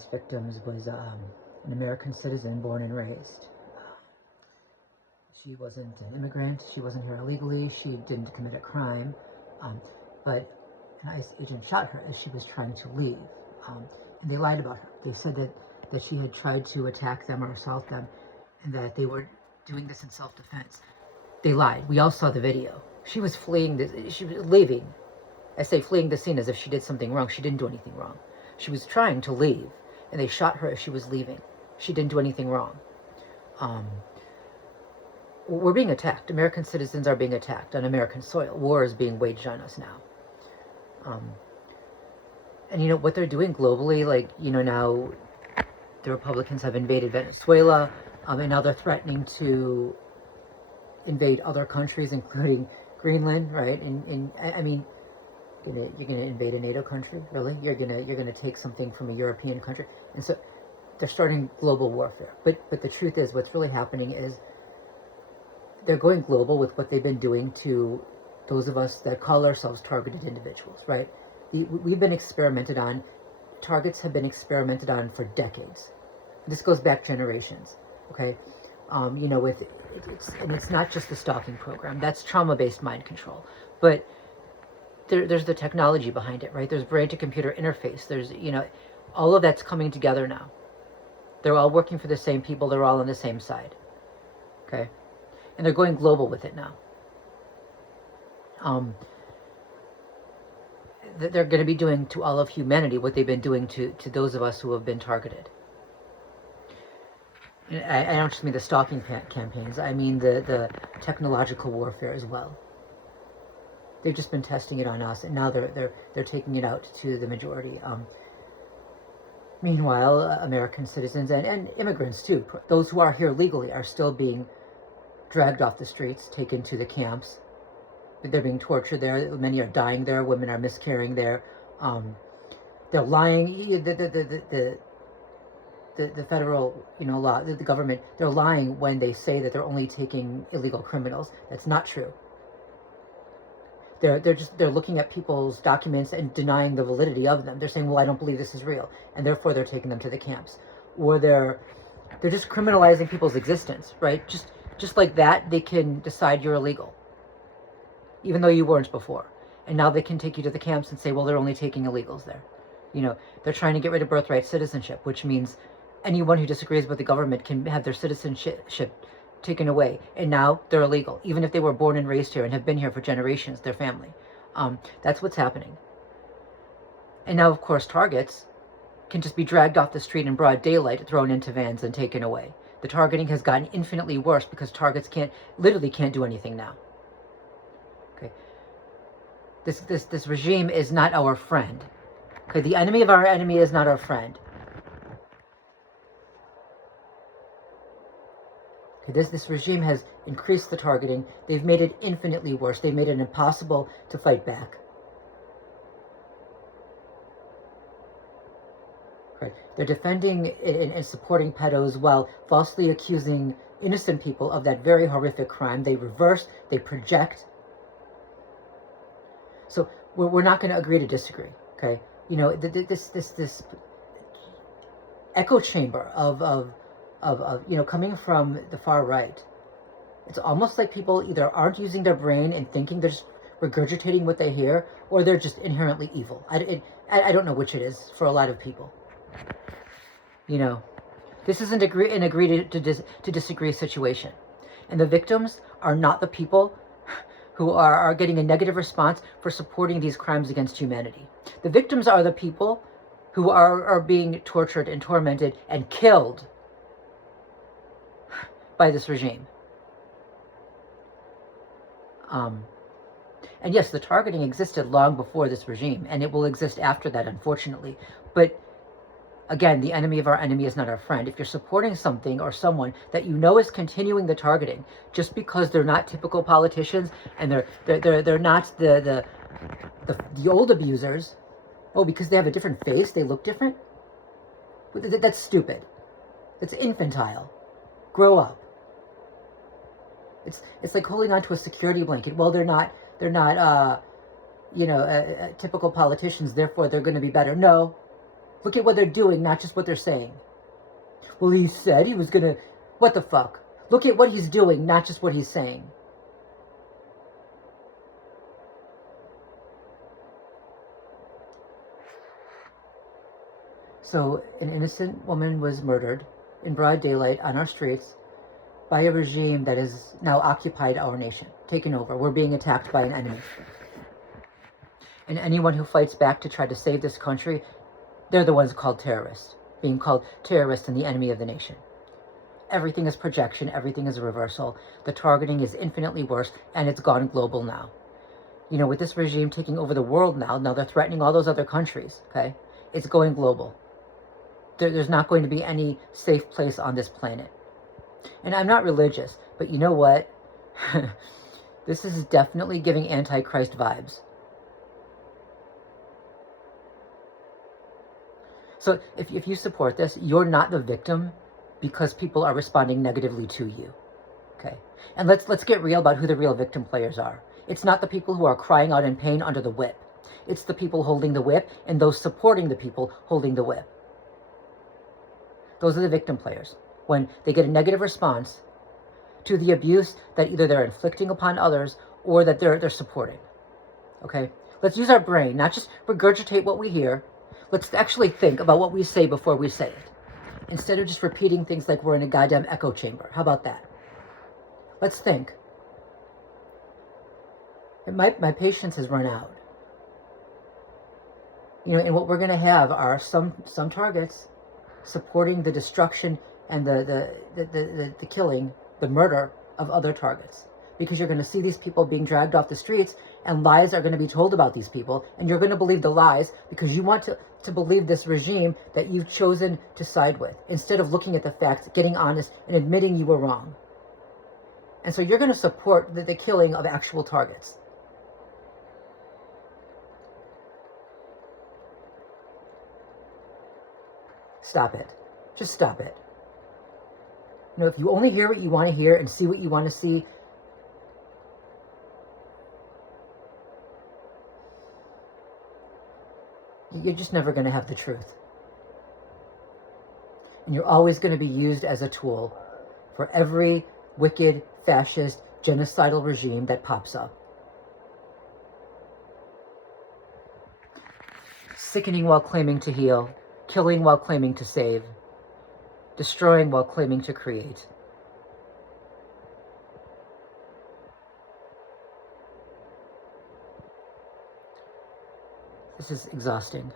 these victims was an American citizen born and raised. She wasn't an immigrant. She wasn't here illegally. She didn't commit a crime. But an ICE agent shot her as she was trying to leave. And they lied about her. They said that she had tried to attack them or assault them and that they were doing this in self-defense. They lied. We all saw the video. She was fleeing. She was leaving. I say fleeing the scene as if she did something wrong. She didn't do anything wrong. She was trying to leave, and they shot her as she was leaving. She didn't do anything wrong. We're being attacked. American citizens are being attacked on American soil. War is being waged on us now. And you know what they're doing globally, like, you know, now the Republicans have invaded Venezuela, and now they're threatening to invade other countries, including Greenland, right? And I mean, you're gonna invade a NATO country, really? You're gonna take something from a European country, and so they're starting global warfare. But the truth is, what's really happening is they're going global with what they've been doing to those of us that call ourselves targeted individuals, right? We've been experimented on. Targets have been experimented on for decades. This goes back generations, okay? You know, it's not just the stalking program. That's trauma-based mind control. But there's the technology behind it, right? There's brain-to-computer interface. There's, you know, all of that's coming together now. They're all working for the same people. They're all on the same side, okay? And they're going global with it now. They're going to be doing to all of humanity what they've been doing to those of us who have been targeted. I don't just mean the stalking campaigns. I mean the technological warfare as well. They've just been testing it on us, and now they're taking it out to the majority. Meanwhile, American citizens and immigrants too, those who are here legally, are still being dragged off the streets, taken to the camps. They're being tortured there. Many are dying there. Women are miscarrying there. They're lying. The federal, you know, law, the government, they're lying when they say that they're only taking illegal criminals. That's not true. They're looking at people's documents and denying the validity of them. They're saying, well, I don't believe this is real, and therefore they're taking them to the camps. Or they're just criminalizing people's existence, right? Just like that, they can decide you're illegal, even though you weren't before. And now they can take you to the camps and say, well, they're only taking illegals there. You know, they're trying to get rid of birthright citizenship, which means anyone who disagrees with the government can have their citizenship taken away. And now they're illegal, even if they were born and raised here and have been here for generations, their family. That's what's happening. And now, of course, targets can just be dragged off the street in broad daylight, thrown into vans and taken away. The targeting has gotten infinitely worse because targets literally can't do anything now. Okay. This regime is not our friend. Okay, the enemy of our enemy is not our friend. Okay, this regime has increased the targeting. They've made it infinitely worse. They've made it impossible to fight back. Right. They're defending and supporting pedos while falsely accusing innocent people of that very horrific crime. They reverse, they project. So we're not going to agree to disagree, okay? You know, this echo chamber of you know, coming from the far right. It's almost like people either aren't using their brain and thinking, they're just regurgitating what they hear, or they're just inherently evil. I don't know which it is for a lot of people. You know, this isn't an agree to disagree situation. And the victims are not the people who are getting a negative response for supporting these crimes against humanity. The victims are the people who are being tortured and tormented and killed by this regime. And yes, the targeting existed long before this regime, and it will exist after that, unfortunately. But again, the enemy of our enemy is not our friend. If you're supporting something or someone that you know is continuing the targeting just because they're not typical politicians and they're not the old abusers, oh, because they have a different face, they look different? That's stupid. That's infantile. Grow up. It's like holding on to a security blanket. Well, they're not you know, typical politicians, therefore they're going to be better. No, Look at what they're doing, not just what they're saying. Well, he said he was gonna... What the fuck? Look at what he's doing, not just what he's saying. So, an innocent woman was murdered in broad daylight on our streets by a regime that has now occupied our nation, taken over. We're being attacked by an enemy. And anyone who fights back to try to save this country, they're the ones called terrorists, being called terrorists and the enemy of the nation. Everything is projection, everything is a reversal. The targeting is infinitely worse, and it's gone global now. You know, with this regime taking over the world now they're threatening all those other countries, okay? It's going global. There's not going to be any safe place on this planet. And I'm not religious, but you know what? This is definitely giving Antichrist vibes. So if you support this, you're not the victim because people are responding negatively to you. Okay? And let's get real about who the real victim players are. It's not the people who are crying out in pain under the whip. It's the people holding the whip and those supporting the people holding the whip. Those are the victim players. When they get a negative response to the abuse that either they're inflicting upon others or that they're supporting. Okay? Let's use our brain, not just regurgitate what we hear. Let's actually think about what we say before we say it, instead of just repeating things like we're in a goddamn echo chamber. How about that? Let's think. My patience has run out. You know, and what we're going to have are some targets supporting the destruction and the killing, the murder of other targets. Because you're going to see these people being dragged off the streets, and lies are going to be told about these people, and you're going to believe the lies because you want to believe this regime that you've chosen to side with, instead of looking at the facts, getting honest, and admitting you were wrong. And so you're going to support the killing of actual targets. Stop it. Just stop it. You know, if you only hear what you want to hear and see what you want to see, you're just never going to have the truth. And you're always going to be used as a tool for every wicked, fascist, genocidal regime that pops up. Sickening while claiming to heal, killing while claiming to save, destroying while claiming to create. This is exhausting.